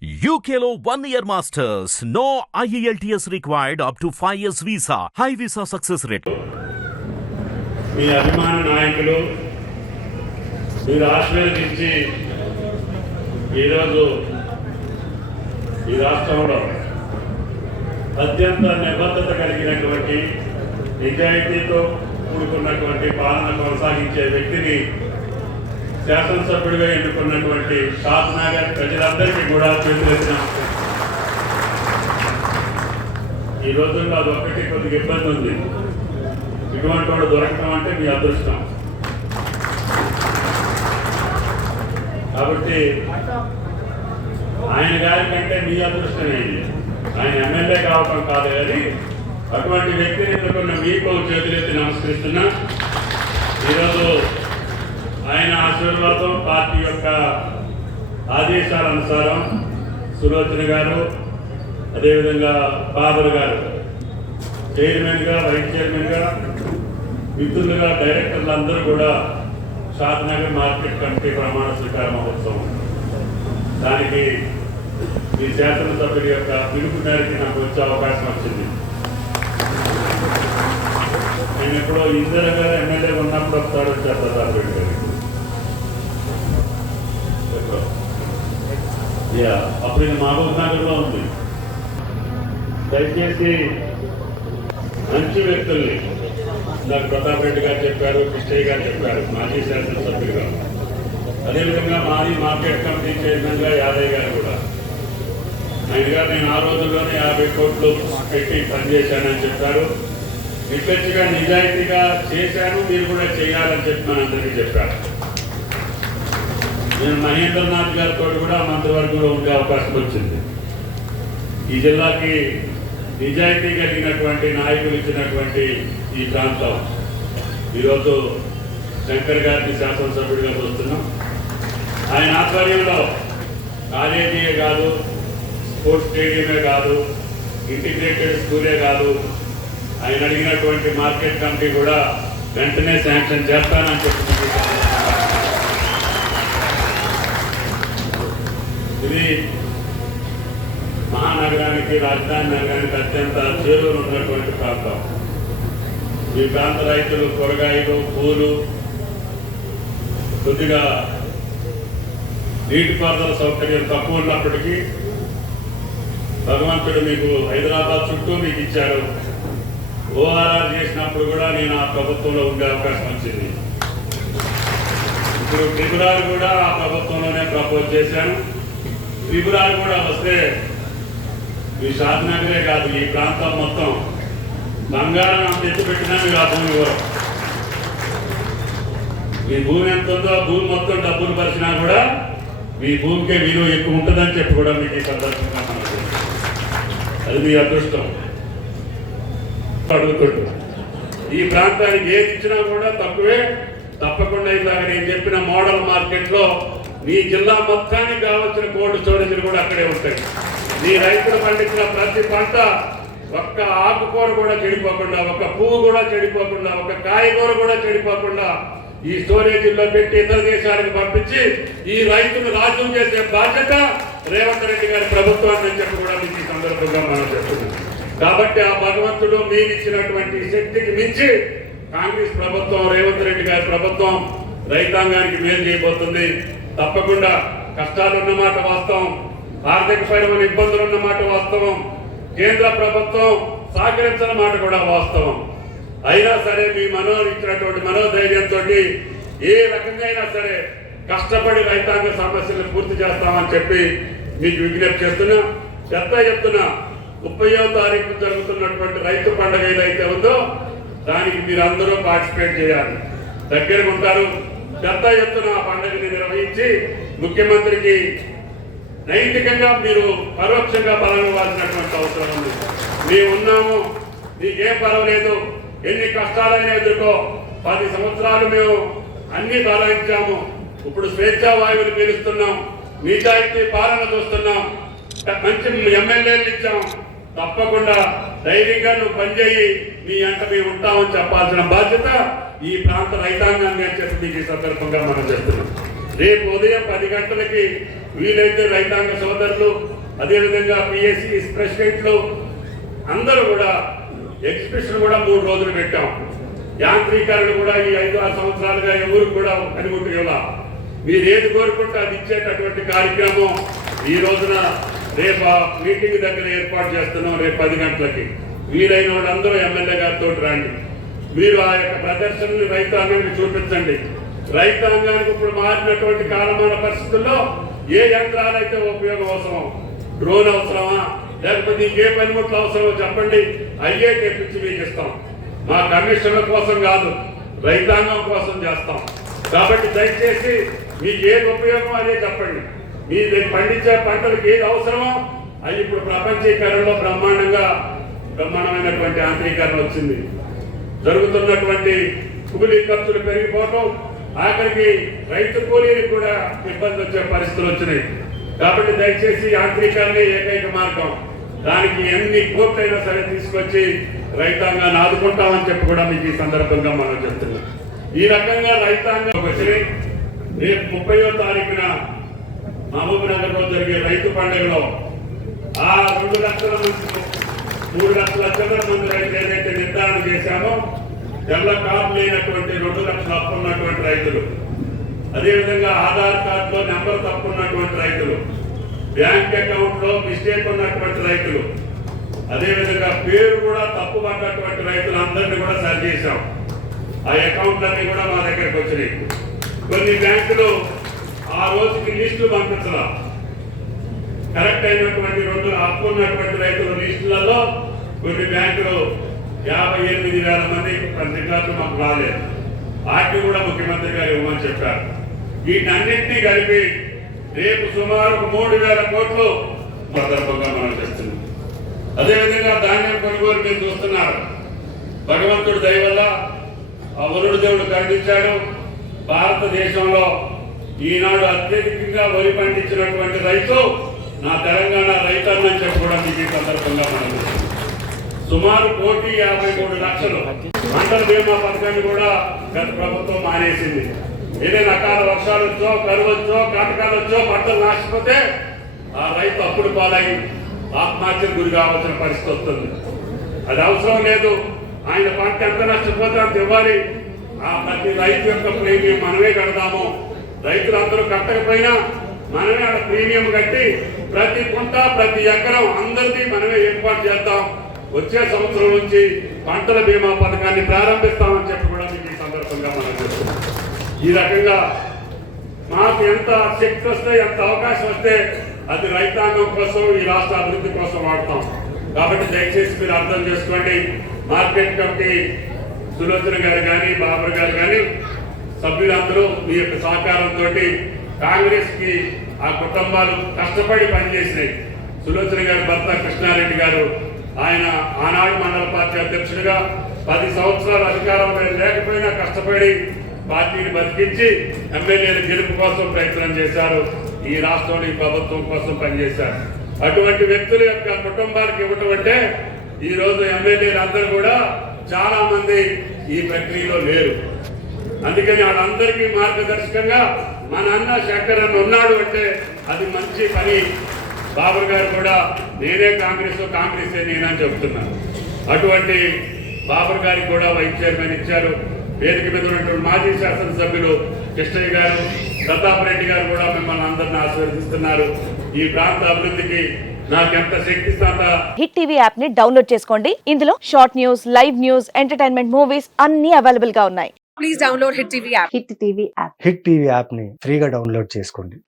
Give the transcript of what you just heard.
UKలో 1 year masters. No IELTS required up to 5 years visa. High visa success rate. మీ అభిమాన నాయకులు మీరు ఆశీర్వదించి ఈరోజు ఈ రాష్ట్రంలో అత్యంత నిబద్ధత కలిగినటువంటి నిజాయితీతో కూడుకున్నటువంటి పాలన కొనసాగించే వ్యక్తిని శాసనసభ్యుడిగా ఎన్నుకున్నటువంటి షాద్నగర్ ప్రజలందరికీ కూడా చేతులెత్తిన ఈ రోజుల్లో అదొక్కటి కొద్దిగా ఇబ్బంది ఉంది. ఇటువంటి వాడు దొరకడం అంటే మీ అదృష్టం. కాబట్టి ఆయన గారి కంటే మీ అదృష్టమే. ఆయన ఎమ్మెల్యే కావటం కాదు కానీ అటువంటి వ్యక్తిని ఎన్నుకున్న మీకు చేతులెత్తి నమస్కరిస్తున్నా. ఈరోజు ఆయన ఆశీర్వాదం పార్టీ యొక్క ఆదేశాల అనుసారం సులోచన గారు, అదేవిధంగా బాబర్ గారు చైర్మన్గా, వైస్ చైర్మన్గా, మిత్రులుగా, డైరెక్టర్లు అందరూ కూడా షాద్నగర్ మార్కెట్ కమిటీ ప్రమాణ స్వీకార మహోత్సవం. దానికి ఈ శాసనసభ్యుడి యొక్క పిలుపు మేరకు నాకు వచ్చే అవకాశం వచ్చింది. నేను ఎప్పుడో ఇందిరా గారు ఎమ్మెల్యే ఉన్నప్పుడు ఒకసారి వచ్చారు ప్రతాపరెడ్డి గారికి. అప్పుడు ఇది మహబూబ్ నగర్లో ఉంది. దయచేసి మంచి వ్యక్తుల్ని, నాకు ప్రతాప్ రెడ్డి గారు చెప్పారు, కృష్ణయ్య గారు చెప్పారు, మాజీ శాసనసభ్యులుగా, అదేవిధంగా మాజీ మార్కెట్ కమిటీ చైర్మన్గా యాదయ్య గారు కూడా. ఆయన గారు నేను ఆ రోజుల్లోనే 50 కోట్లు పెట్టి పనిచేశానని చెప్పారు. నిక్కచ్చిగా నిజాయితీగా చేశాను, మీరు కూడా చేయాలని చెప్పి మనందరికీ చెప్పారు. నేను మహేంద్రనాథ్ గారితో కూడా మంత్రివర్గంలో ఉండే అవకాశం వచ్చింది. ఈ జిల్లాకి నిజాయితీ కలిగినటువంటి నాయకులు ఇచ్చినటువంటి ఈ ప్రాంతం ఈరోజు శంకర్ గారిని శాసనసభ్యుడిగా చూస్తున్నాం. ఆయన ఆధ్వర్యంలో కాలేజీయే కాదు, స్పోర్ట్స్ స్టేడియమే కాదు, ఇంటిగ్రేటెడ్ స్కూలే కాదు, ఆయన అడిగినటువంటి మార్కెట్ కమిటీ కూడా వెంటనే శాంక్షన్ చేస్తానని చెప్తుంది. ఇది మహానగరానికి, రాజధాని నగరానికి అత్యంత చేరువలో ఉన్నటువంటి ప్రాంతం. ఈ ప్రాంత రైతులు కూరగాయలు, పూలు, కొద్దిగా నీటిపారుదల సౌకర్యం తక్కువ ఉన్నప్పటికీ భగవంతుడు మీకు హైదరాబాద్ చుట్టూ మీకు ఇచ్చారు. ఓఆర్ఆర్ చేసినప్పుడు కూడా నేను ఆ ప్రభుత్వంలో ఉండే అవకాశం వచ్చింది. ఇప్పుడు త్రిపురాలు కూడా ఆ ప్రభుత్వంలోనే ప్రపోజ్ చేశాను. త్రిపురాలు కూడా వస్తే ఈ షాద్నగరే కాదు, ఈ ప్రాంతం మొత్తం బంగారం అంత ఎత్తు పెట్టినా మీరు ఆ భూమి కూడా, మీ భూమి ఎంత ఉందో ఆ భూమి మొత్తం డబ్బులు పరిచినా కూడా మీ భూమికే విలువ ఎక్కువ ఉంటుందని చెప్పి కూడా మీకు ఈ సందర్భంగా అది మీ అదృష్టం. అడుగుతుంటు ఈ ప్రాంతానికి ఏది ఇచ్చినా కూడా తక్కువే. తప్పకుండా ఇలాగ నేను చెప్పిన మోడల్ మార్కెట్లో మీ జిల్లా మొత్తానికి కావాల్సిన కోల్డ్ స్టోరేజ్లు కూడా అక్కడే ఉంటాయి. మీ రైతులు పండించిన ప్రతి పంట, ఒక్క ఆకుకూర కూడా చెడిపోకుండా, ఒక్క పువ్వు కూడా చెడిపోకుండా, ఒక కాయగూర కూడా చెడిపోకుండా ఈ స్టోరేజీల్లో పెట్టి ఇతర దేశాలకు పంపించి ఈ రైతును రాజ్యం చేసే బాధ్యత రేవంత్ రెడ్డి గారి ప్రభుత్వాన్ని చెప్పి కూడా మీకు ఈ సందర్భంగా మనం చెప్తున్నాం. కాబట్టి ఆ భగవంతుడు మీరు ఇచ్చినటువంటి శక్తికి మించి కాంగ్రెస్ ప్రభుత్వం, రేవంత్ రెడ్డి గారి ప్రభుత్వం రైతాంగానికి మేలు చేయబోతుంది. తప్పకుండా కష్టాలు ఉన్నమాట వాస్తవం, ఆర్థికపరమైన ఇబ్బందులు ఉన్నమాట వాస్తవం, కేంద్ర ప్రభుత్వం సహకరించిన మాట కూడా వాస్తవం. అయినా సరే మీ ఇచ్చినటువంటి మనోధైర్యంతో ఏ రకంగా అయినా సరే కష్టపడి రైతాంగ సమస్యలను పూర్తి చేస్తామని చెప్పి మీకు విజ్ఞప్తి చేస్తున్నా. చెప్తున్నా 30వ తారీఖు జరుగుతున్నటువంటి రైతు పండుగ ఏదైతే ఉందో దానికి మీరు అందరూ పార్టిసిపేట్ చేయాలి. దగ్గరకు ఉంటారు. పెద్ద ఎత్తున ఆ పండుగని నిర్వహించి ముఖ్యమంత్రికి నైతికంగా మీరు పరోక్షంగా బలం ఇవ్వాల్సినటువంటి అవసరం ఉంది. మేము ఉన్నాము, నీకేం పర్వాలేదు, ఎన్ని కష్టాలైనా ఎదుర్కో, 10 సంవత్సరాలు మేము అన్ని బలాయించాము, ఇప్పుడు స్వేచ్ఛా వాయువులు పీలుస్తున్నాం, నిజాయితీ పాలన చూస్తున్నాం, మంచి ఎమ్మెల్యేలు ఇచ్చాం, తప్పకుండా ధైర్యంగా నువ్వు పనిచేయి, మీ అంట మేము ఉంటామని చెప్పాల్సిన బాధ్యత ఈ ప్రాంత రైతాంగాన్ని చెప్పి మీకు ఈ సందర్భంగా మనం చెప్తున్నాం. రేపు ఉదయం 10 గంటలకి వీలైతే రైతాంగ సోదరులు, అదేవిధంగా పిఎస్సి ప్రెసిడెంట్లు అందరూ కూడా ఎగ్జిబిషన్ కూడా 3 రోజులు పెట్టాం. యాంత్రీకరణ కూడా ఈ 5-6 సంవత్సరాలుగా ఎవరికి కూడా కనిముట్టుగా మీరు ఏది కోరుకుంటే అది ఇచ్చేటటువంటి కార్యక్రమం ఈ రోజున రేపు మీటింగ్ దగ్గర ఏర్పాటు చేస్తున్నాం. రేపు 10 గంటలకి వీలైన వాళ్ళందరూ ఎమ్మెల్యే గారితో రండి. మీరు ఆ యొక్క ప్రదర్శనని రైతాంగానికి చూపించండి. రైతాంగానికి ఇప్పుడు మారినటువంటి కాలమాన పరిస్థితుల్లో ఏ యంత్రాలు అయితే ఉపయోగం అవసరం, డ్రోన్ అవసరమా లేకపోతే ఇంకే పనిముట్లు అవసరమో చెప్పండి, అయ్యే తెప్పించి మీకు ఇస్తాం. మా కమిషన్ల కోసం కాదు, రైతాంగం కోసం చేస్తాం. కాబట్టి దయచేసి మీకు ఏది ఉపయోగం అదే చెప్పండి. మీరు పండించే పంటలకు ఏది అవసరమో అది ఇప్పుడు ప్రపంచీకరణలో బ్రహ్మాండమైనటువంటి యాంత్రీకరణ వచ్చింది. జరుగుతున్నటువంటి కూలీ ఖర్చులు పెరిగిపోవటం, ఆఖరికి రైతు కూలీలకు కూడా ఇబ్బంది వచ్చే పరిస్థితులు వచ్చినాయి. కాబట్టి దయచేసి యాంత్రీకరణ ఏకైక మార్గం. దానికి ఎన్ని కోట్లైనా సరే తీసుకొచ్చి రైతాంగాన్ని ఆదుకుంటామని చెప్పి కూడా మీకు ఈ సందర్భంగా మనం చెప్తున్నాం. ఈ రకంగా రైతాంగం వచ్చి రేపు 30వ తారీఖున మహబూబ్ నగర్ లో జరిగే రైతు పండుగలో ఆ 2 లక్షల మంది 3 లక్షల చిల్లర మంది రైతులు ఏదైతే నిర్ధారణ చేశామో, తెల్ల కార్డు లేనటువంటి 2 లక్షల అప్పు ఉన్నటువంటి రైతులు, అదేవిధంగా ఆధార్ కార్డులో నెంబర్ తప్పు ఉన్నటువంటి రైతులు, బ్యాంక్ అకౌంట్ లో మిస్టేక్ ఉన్నటువంటి రైతులు, అదేవిధంగా పేరు కూడా తప్పు పడ్డటువంటి రైతులందరినీ కూడా సరి చేశాం. ఆ అకౌంట్లన్నీ కూడా మా దగ్గరకు వచ్చినాయి. కొన్ని బ్యాంకులు ఆ రోజుకి లిస్టులు పంపించరా, కరెక్ట్ అయినటువంటి 2 అప్పు ఉన్నటువంటి రైతుల లిస్టులలో కొన్ని బ్యాంకులు 58,000 మంది రికార్డులు మాకు రాలేదు. వాటిని కూడా ముఖ్యమంత్రి గారు ఇవ్వమని చెప్పారు. వీటన్నింటినీ కలిపి రేపు సుమారు 3,000 కోట్లు సందర్భంగా మనం చేస్తున్నాం. అదేవిధంగా ధాన్యం కొనుగోలు మీరు చూస్తున్నారు. భగవంతుడి దయ వల్ల ఆ వరుడు దేవుడు కరుణించాడు. భారతదేశంలో ఈనాడు అత్యధికంగా వరి పండించినటువంటి రైతు నా తెలంగాణ రైతన్నని చెప్పి కూడా మీకు ఈ సందర్భంగా మనం సుమారు 1,53,00,000 పంటల బీమా పథకాన్ని కూడా గత ప్రభుత్వం మానేసింది. ఏదైనా అకాల వర్షాలు వచ్చో, కరువు వచ్చో, కాటకాలు వచ్చో, పంటలు నాశపోతే ఆ రైతు అప్పుడు పాలై ఆత్మహత్యకు గురి కావాల్సిన పరిస్థితి వస్తుంది. అది అవసరం లేదు. ఆయన పంట ఎంత నష్టపోతే అంత ఇవ్వాలి. ఆ ప్రతి రైతు యొక్క ప్రీమియం మనమే కడదాము. రైతులందరూ కట్టకపోయినా మనమే ఆ ప్రీమియం కట్టి ప్రతి కుంట ప్రతి ఎకరం అందరినీ మనమే ఏర్పాటు చేద్దాం. వచ్చే సంవత్సరం నుంచి పంటల బీమా పథకాన్ని ప్రారంభిస్తామని చెప్పి కూడా మీకు ఈ సందర్భంగా మనం చెప్తున్నాం. ఈ రకంగా మాకు ఎంత శక్తి వస్తే, ఎంత అవకాశం వస్తే అది రైతాంగం కోసం, ఈ రాష్ట్ర అభివృద్ధి కోసం వాడతాం. కాబట్టి దయచేసి మీరు అర్థం చేసుకోండి. మార్కెట్ కమిటీ సులోచన గారు కానీ, బాబర్ గారు కానీ సభ్యులందరూ మీ యొక్క సహకారంతో కాంగ్రెస్ కి ఆ కుటుంబాలు కష్టపడి పనిచేసినాయి. సులోచన గారి భర్త కృష్ణారెడ్డి గారు, ఆయన ఆనాడు మండల పార్టీ అధ్యక్షుడిగా 10 సంవత్సరాలు అధికారంలో లేకపోయినా కష్టపడి పార్టీని బతికించి ఎమ్మెల్యేల గెలుపు కోసం ప్రయత్నం చేశారు. ఈ రాష్ట్రంలో ప్రభుత్వం కోసం పనిచేశారు. అటువంటి వ్యక్తుల యొక్క కుటుంబాలకు ఇవ్వటం అంటే ఈ రోజు ఎమ్మెల్యేలు అందరూ కూడా చాలా మంది ఈ ప్రక్రియలో లేరు. అందుకని వాళ్ళందరికీ మార్గదర్శకంగా మన అన్న శంకర్ అన్న ఉన్నాడు అంటే అది మంచి పని. బాబర్ గారు కూడా నేనే కాంగ్రెసే నేనని చెప్తున్నాను. అటువంటి బాబర్ గారికి కూడా వైస్ చైర్మన్ ఇచ్చారు. వేదిక మీద ఉన్నటువంటి మాజీ శాసనసభ్యులు కృష్ణయ్య గారు, ప్రతాప్ రెడ్డి గారు కూడా మిమ్మల్ని అందరిని ఆశీర్వదిస్తున్నారు. ఈ ప్రాంత అభివృద్ధికి నాకెంత శక్తి అంత. హిట్ టీవీ యాప్ ని డౌన్లోడ్ చేసుకోండి. ఇందులో short news, live news, entertainment movies అన్ని అవైలబుల్ గా ఉన్నాయి. Please download hit TV app. Hit TV app ని ఫ్రీగా డౌన్లోడ్ చేసుకోండి.